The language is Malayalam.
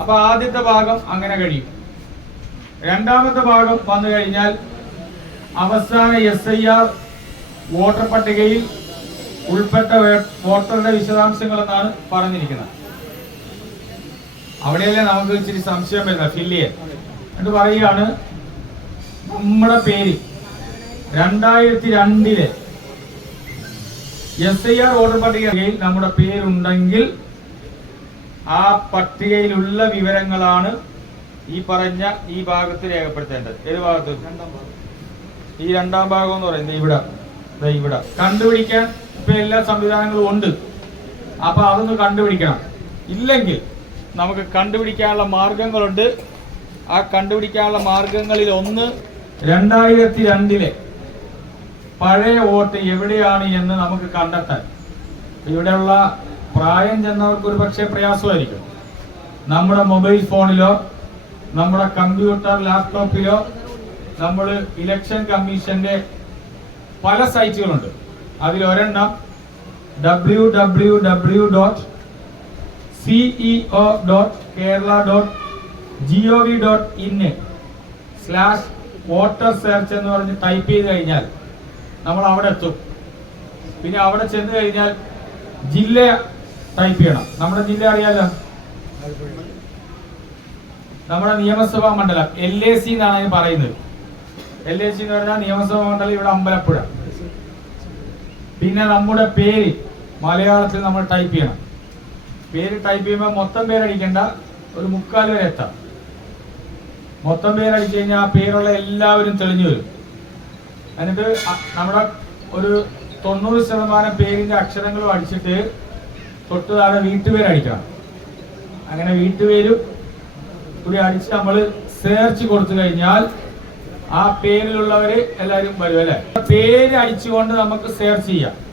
അപ്പൊ ആദ്യത്തെ ഭാഗം അങ്ങനെ കഴിയും. രണ്ടാമത്തെ ഭാഗം വന്നു കഴിഞ്ഞാൽ അവസാന SIR വോട്ടർ പട്ടികയിൽ ഉൾപ്പെട്ട വോട്ടറുടെ വിശദാംശങ്ങൾ എന്നാണ് പറഞ്ഞിരിക്കുന്നത്. അവിടെയല്ലേ നമുക്ക് ഇച്ചിരി സംശയം വരുന്നത് ഫില്ല് ചെയ്യാൻ എന്ന് പറയുകയാണ്. നമ്മുടെ പേര് 2002 SIR വോട്ടർ പട്ടികയിൽ നമ്മുടെ പേരുണ്ടെങ്കിൽ ആ പട്ടികയിലുള്ള വിവരങ്ങളാണ് ഈ പറഞ്ഞ ഈ ഭാഗത്ത് രേഖപ്പെടുത്തേണ്ടത്. ഏത് ഭാഗത്ത്? ഈ രണ്ടാം ഭാഗം എന്ന് പറയുന്നത് ഇവിടെ കണ്ടുപിടിക്കാൻ ഇപ്പൊ എല്ലാ സംവിധാനങ്ങളും ഉണ്ട്. അപ്പൊ അതൊന്ന് കണ്ടുപിടിക്കണം. ഇല്ലെങ്കിൽ നമുക്ക് കണ്ടുപിടിക്കാനുള്ള മാർഗങ്ങളുണ്ട്. ആ കണ്ടുപിടിക്കാനുള്ള മാർഗങ്ങളിൽ ഒന്ന് 2002 പഴയ വോട്ട് എവിടെയാണ് എന്ന് നമുക്ക് കണ്ടെത്താൻ. ഇവിടെയുള്ള പ്രായം ചെന്നവർക്ക് ഒരു പക്ഷേ പ്രയാസമായിരിക്കും. നമ്മുടെ മൊബൈൽ ഫോണിലോ നമ്മുടെ കമ്പ്യൂട്ടർ ലാപ്ടോപ്പിലോ നമ്മൾ ഇലക്ഷൻ കമ്മീഷന്റെ പല സൈറ്റുകളുണ്ട്. അതിലൊരെണ്ണം www.ceo.kerala.gov.in/voter search എന്ന് പറഞ്ഞ് ടൈപ്പ് ചെയ്ത് കഴിഞ്ഞാൽ നമ്മൾ അവിടെ എത്തും. പിന്നെ അവിടെ ചെന്ന് കഴിഞ്ഞാൽ ജില്ല ടൈപ്പ് ചെയ്യണം. നമ്മുടെ ജില്ല അറിയാലോ, നമ്മുടെ നിയമസഭാ മണ്ഡലം LAC എന്നാണ് അതിന് പറയുന്നത്. LAC എന്ന് പറഞ്ഞാൽ നിയമസഭാ മണ്ഡലം ഇവിടെ അമ്പലപ്പുഴ. പിന്നെ നമ്മുടെ പേര് മലയാളത്തിൽ നമ്മൾ ടൈപ്പ് ചെയ്യണം. പേര് ടൈപ്പ് ചെയ്യുമ്പോൾ മൊത്തം പേരടിക്കണ്ട, ഒരു 3/4 വരെ എത്താം. മൊത്തം പേരടിച്ചു കഴിഞ്ഞാൽ ആ പേരുള്ള എല്ലാവരും തെളിഞ്ഞു വരും. എന്നിട്ട് നമ്മുടെ ഒരു 90% പേരിന്റെ അക്ഷരങ്ങളും അടിച്ചിട്ട് തൊട്ട് താഴെ വീട്ടുപേരടിക്കണം. അങ്ങനെ വീട്ടുപേരും കൂടി അടിച്ച് നമ്മൾ സെർച്ച് കൊടുത്തു കഴിഞ്ഞാൽ ആ പേരിലുള്ളവര് എല്ലാവരും വരും അല്ലെ. പേര് അടിച്ചുകൊണ്ട് നമുക്ക് സെർച്ച് ചെയ്യാം.